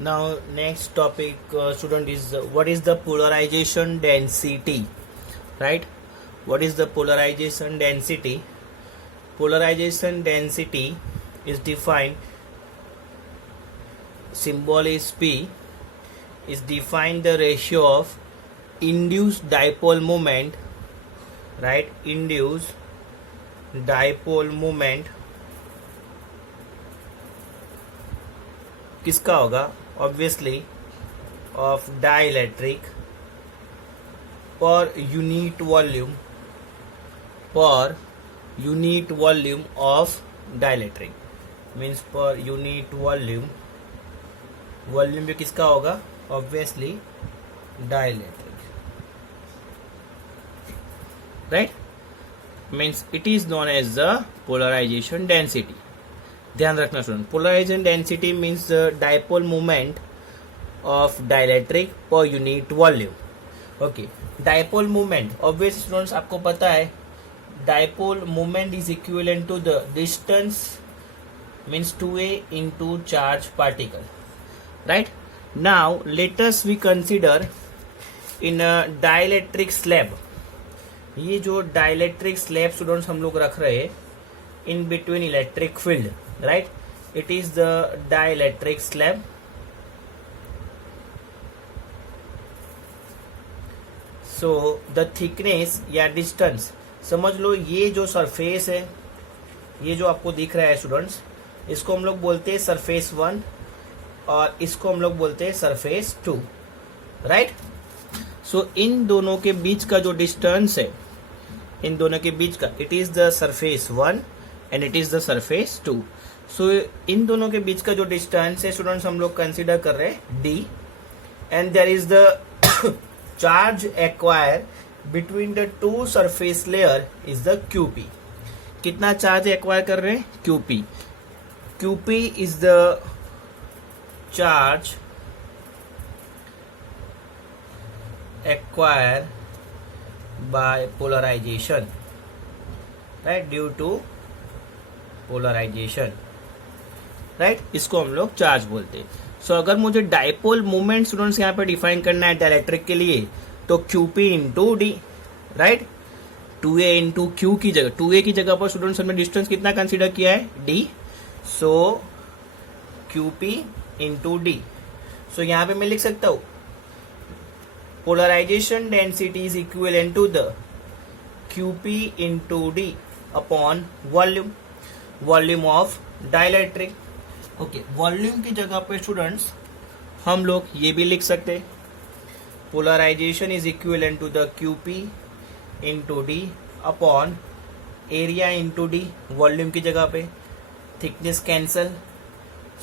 Now next topic, student, is what is the polarization density, right? What is the polarization density? Polarization density is defined, symbol is P, is defined the ratio of induced dipole moment, right? Induced dipole moment किसका होगा? Obviously of dielectric per unit volume of dielectric, means per unit volume भी किसका होगा? Obviously dielectric, right? Means it is known as the polarization density. ध्यान रखना student, polarization density means dipole moment of dielectric per unit volume. Okay, dipole moment obvious students आपको पता है, dipole moment is equivalent to the distance means 2a into charge particle, right? Now let us we consider in a dielectric slab. ये जो dielectric slab students हम लोग रख रहे हैं in between electric field, right? It is the dielectric slab. So the thickness या distance, समझ लो ये जो सरफेस है, ये जो आपको दिख रहा है स्टूडेंट्स, इसको हम लोग बोलते हैं सरफेस 1 और इसको हम लोग बोलते हैं सरफेस 2, राइट? सो इन दोनों के बीच का जो डिस्टेंस है, इन दोनों के बीच का, it is the surface 1 and it is the surface 2. सो इन दोनों के बीच का जो डिस्टेंस है स्टूडेंट्स हम लोग कंसीडर कर रहे हैं d, and there is the charge acquire between the two surface layer is the qp. कितना चार्ज एक्वायर कर रहे हैं? qp. qp is the charge acquire by polarization, right? Due to polarization, right? इसको हम लोग चार्ज बोलते हैं. सो अगर मुझे डाइपोल मोमेंट स्टूडेंट्स यहाँ पे डिफाइन करना है डाइलेक्ट्रिक के लिए, तो QP into D, right? 2a into Q की जगह, 2a की जगह पर स्टूडेंट्स हमने डिस्टेंस कितना कंसीडर किया है? d. सो QP इंटू डी. सो यहाँ पे मैं लिख सकता हूँ polarization density is equivalent to the QP into D upon volume of dielectric. Okay, volume की जगह पे स्टूडेंट्स हम लोग ये भी लिख सकते हैं, polarization is equivalent to the QP into D upon area into D. Volume की जगह पे thickness cancel,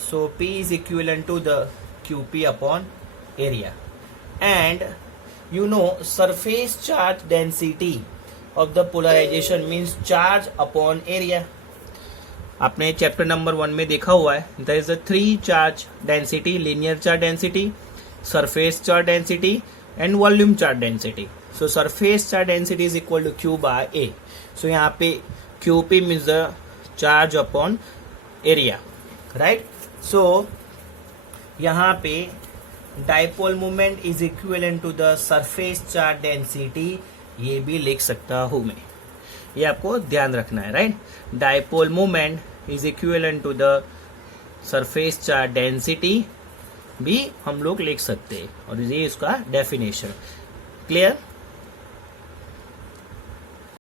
so P is equivalent to the QP upon area. And you know surface charge density of the polarization means charge upon area. आपने chapter number 1 में देखा हुआ है, there is a 3 charge density, linear charge density, surface charge density and volume charge density. So surface charge density is equal to Q by A. So यहाँ पे QP means the charge upon area, right? So यहाँ पे dipole moment is equivalent to the surface charge density, ये भी लिख सकता हूं मैं. ये आपको ध्यान रखना है, right? Dipole moment is equivalent to the surface charge density भी हम लोग लिख सकते हैं, और ये इसका डेफिनेशन. क्लियर?